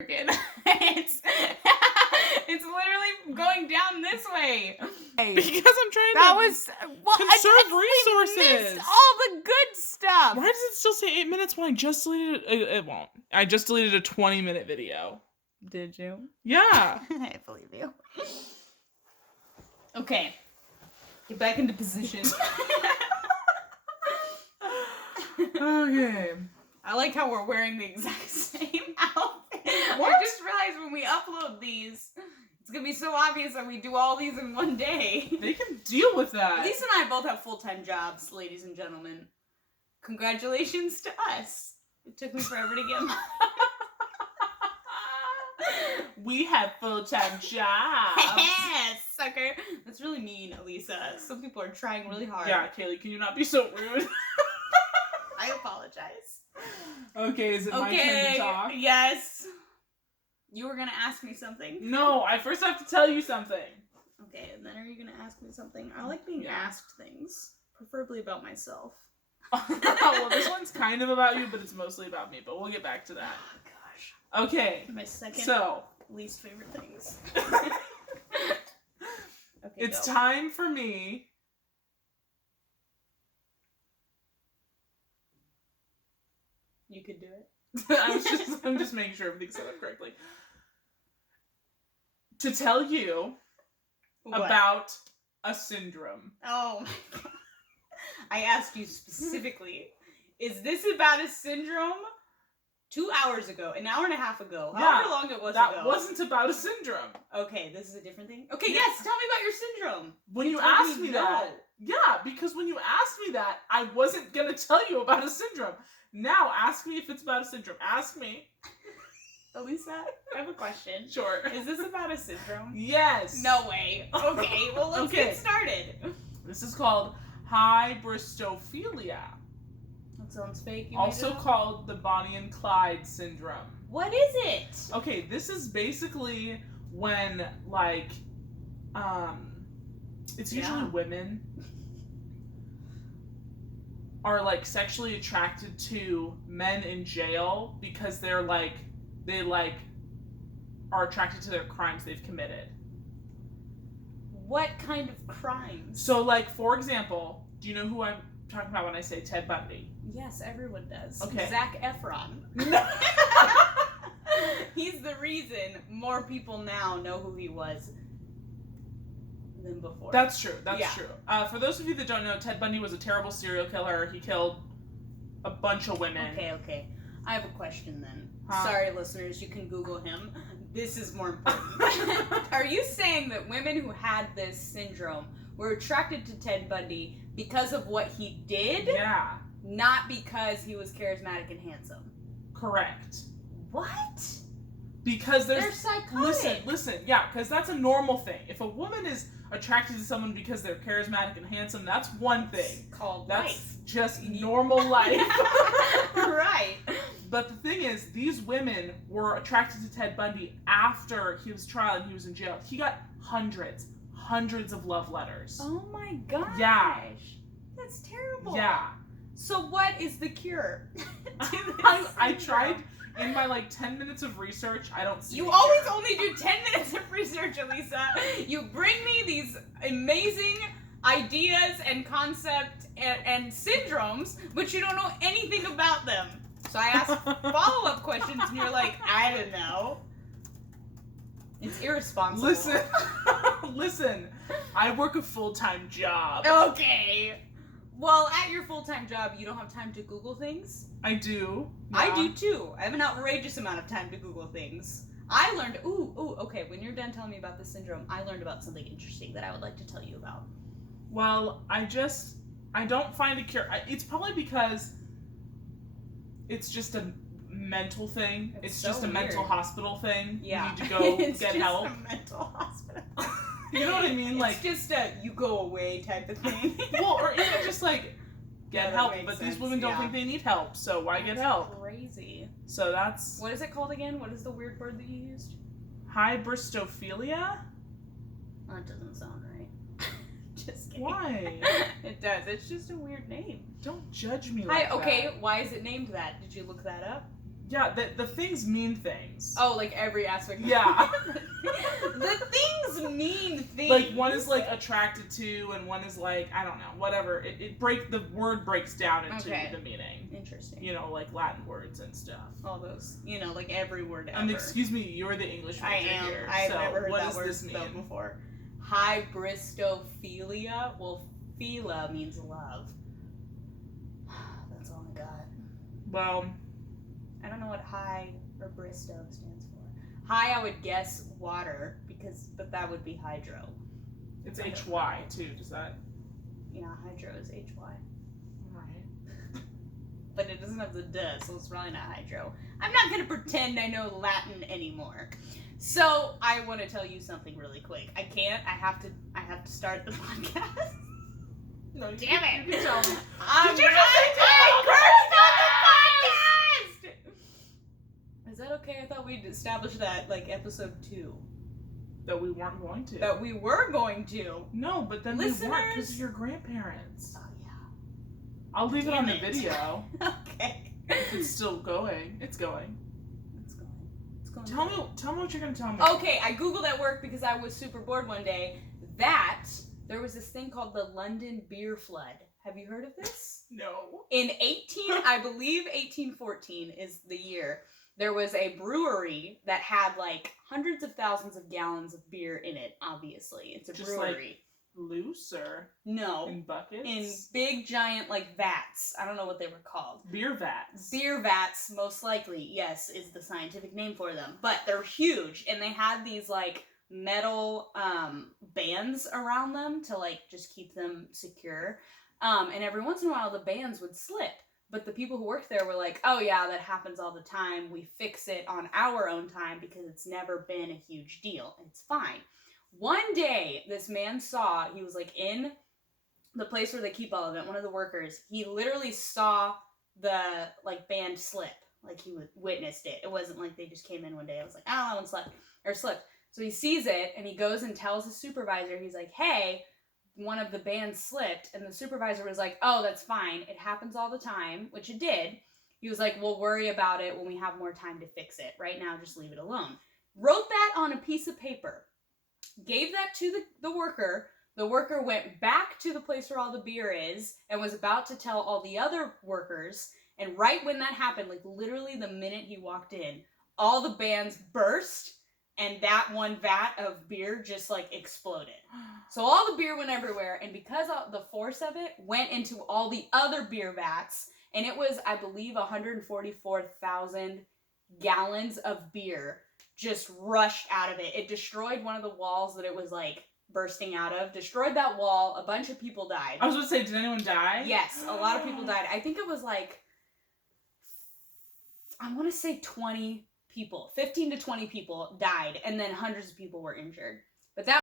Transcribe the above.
It's literally going down this way. Because I'm trying conserve resources. Missed all the good stuff. Why does it still say 8 minutes when I just deleted it? It won't. I just deleted a 20-minute video. Did you? Yeah. I believe you. Okay. Get back into position. Okay. I like how we're wearing the exact same outfit. What? I just realized when we upload these, it's gonna be so obvious that we do all these in one day. They can deal with that. Lisa and I both have full-time jobs, ladies and gentlemen. Congratulations to us. It took me forever to get mine. We have full-time jobs. Yes, sucker. That's really mean, Elisa. Some people are trying really hard. Yeah, Kaylee, can you not be so rude? I apologize. Okay, is it my turn to talk? Yes. You were gonna ask me something? No, I first have to tell you something. Okay, and then are you gonna ask me something? I like being asked things, preferably about myself. Well, this one's kind of about you, but it's mostly about me, but we'll get back to that. Oh, gosh. Okay. My second least favorite things. Okay, it's time for me. You could do I'm it. just making sure everything's set up correctly. To tell you about a syndrome. Oh my god. I asked you specifically, is this about a syndrome? 2 hours ago, an hour and a half ago, however long it was ago. That wasn't about a syndrome. Okay, this is a different thing? Okay, yes, tell me about your syndrome. When you asked me that, because when you asked me that, I wasn't gonna tell you about a syndrome. Now, ask me if it's about a syndrome. Ask me. Elisa, I have a question. Sure. Is this about a syndrome? Yes. No way. Okay, well, let's get started. This is called hybristophilia. That sounds fake. Also called the Bonnie and Clyde syndrome. What is it? Okay, this is basically when, like, it's usually women are, like, sexually attracted to men in jail because they are attracted to their crimes they've committed. What kind of crimes? So, like, for example, do you know who I'm talking about when I say Ted Bundy? Yes, everyone does. Okay. Zac Efron. No. He's the reason more people now know who he was than before. That's true. That's true. For those of you that don't know, Ted Bundy was a terrible serial killer. He killed a bunch of women. Okay. I have a question then. Sorry, listeners, you can Google him. This is more important. Are you saying that women who had this syndrome were attracted to Ted Bundy because of what he did? Yeah. Not because he was charismatic and handsome? Correct. What? Because they're psychotic. Listen, yeah, because that's a normal thing. If a woman is attracted to someone because they're charismatic and handsome, that's one thing. It's called that's life. Just normal life. Right. But the thing is, these women were attracted to Ted Bundy after he was tried and he was in jail. He got hundreds of love letters. Oh my gosh. Yeah. That's terrible. Yeah. So what is the cure? I tried in my 10 minutes of research. I don't see. You always only do 10 minutes of research, Elisa. You bring me these amazing ideas and concepts and syndromes, but you don't know anything about them. So I ask follow-up questions, and you're like, I don't know. It's irresponsible. Listen. I work a full-time job. Okay. Well, at your full-time job, you don't have time to Google things? I do. Yeah. I do too. I have an outrageous amount of time to Google things. I learned, okay, when you're done telling me about this syndrome, I learned about something interesting that I would like to tell you about. Well, I don't find a cure. It's probably because it's just a mental thing. It's just a mental hospital thing. Yeah. You need to go it's get just help. A mental hospital. You know what I mean? It's just a you go away type of thing. Well, or even just get help. But sense. these women don't think they need help, so why get help? Crazy. So that's. What is it called again? What is the weird word that you used? Hybristophilia? Oh, it doesn't sound right. Just kidding. Why? It does. It's just a weird name. Don't judge me like that. Okay, why is it named that? Did you look that up? Yeah, the things mean things. Oh, like every aspect. Yeah. The things mean things. Like one is like attracted to, and one is like, I don't know, whatever. The word breaks down into the meaning. Interesting. You know, like Latin words and stuff. All those, you know, like every word ever. And excuse me, you're the English major here. I've never heard what that does word this mean? spelled before. Hybristophilia. Well, phila means love. That's all I got. Well, I don't know what high or bristo stands for. High, I would guess water, but that would be hydro. It's HY too. Does that? Yeah, hydro is HY. Alright. But it doesn't have the duh, so it's probably not hydro. I'm not gonna pretend I know Latin anymore. So I want to tell you something really quick. I can't. I have to start the podcast. No, Damn it! You can tell me. Did you just say podcast? Is that okay? I thought we'd established that like episode 2. That we weren't going to. That we were going to. No, but then we weren't because of your grandparents. Oh yeah. I'll leave it on the video. Okay. If it's still going. It's going. It's going. It's going. Tell me what you're gonna tell me. Okay, I Googled at work because I was super bored one day that there was this thing called the London Beer Flood. Have you heard of this? No. In 1814 is the year, there was a brewery that had like hundreds of thousands of gallons of beer in it, obviously. It's a Just brewery. like loose or no. in buckets? In big giant like vats. I don't know what they were called. Beer vats. Beer vats, most likely, yes, is the scientific name for them. But they're huge, and they had these like metal bands around them to like just keep them secure. And every once in a while the bands would slip. But the people who worked there were like, oh yeah, that happens all the time. We fix it on our own time because it's never been a huge deal. It's fine. One day, this man he was like in the place where they keep all of it, one of the workers, he literally saw the like band slip. Like he witnessed it. It wasn't like they just came in one day. It was like, oh, that one slipped. So he sees it and he goes and tells his supervisor, he's like, hey, one of the bands slipped, and the supervisor was like, oh, that's fine. It happens all the time, which it did. He was like, we'll worry about it when we have more time to fix it. Right now, just leave it alone. Wrote that on a piece of paper. Gave that to the worker. The worker went back to the place where all the beer is and was about to tell all the other workers. And right when that happened, like literally the minute he walked in, all the bands burst. And that one vat of beer just like exploded. So all the beer went everywhere, and because the force of it went into all the other beer vats, and it was, I believe, 144,000 gallons of beer just rushed out of it. It destroyed one of the walls that it was like bursting out of. Destroyed that wall. A bunch of people died. I was going to say, did anyone die? Yes, a lot of people died. I think it was like, I want to say 20 people, 15 to 20 people died, and then hundreds of people were injured. But that